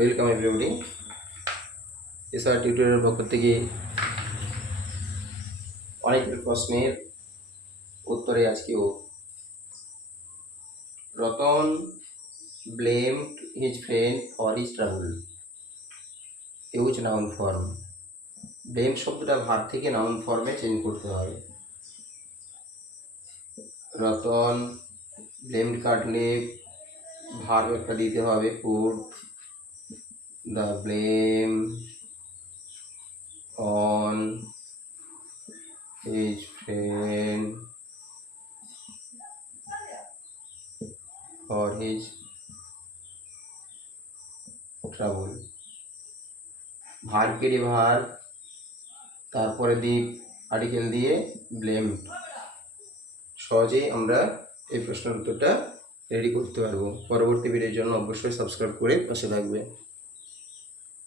Welcome everybody. এছাড়া tutorial পক্ষ থেকে অনেক প্রশ্নের উত্তরে আজকেও Ratan blamed his friend for his trouble. Use noun form. Blame শব্দটা ভার্ব থেকে নাউন ফর্মে চেঞ্জ করতে হবে। রতন ব্লেমড কাটলে ভার্ব একটা দিতে হবে, put the blame on his friend for his trouble. Verb কেটে ভার্ব, তারপরে দিক আর্টিকেল দিয়ে ব্লেমড। সহজেই আমরা এই প্রশ্নের উত্তরটা রেডি করতে পারবো। পরবর্তী ভিডিওর জন্য অবশ্যই সাবস্ক্রাইব করে পাশে থাকবে।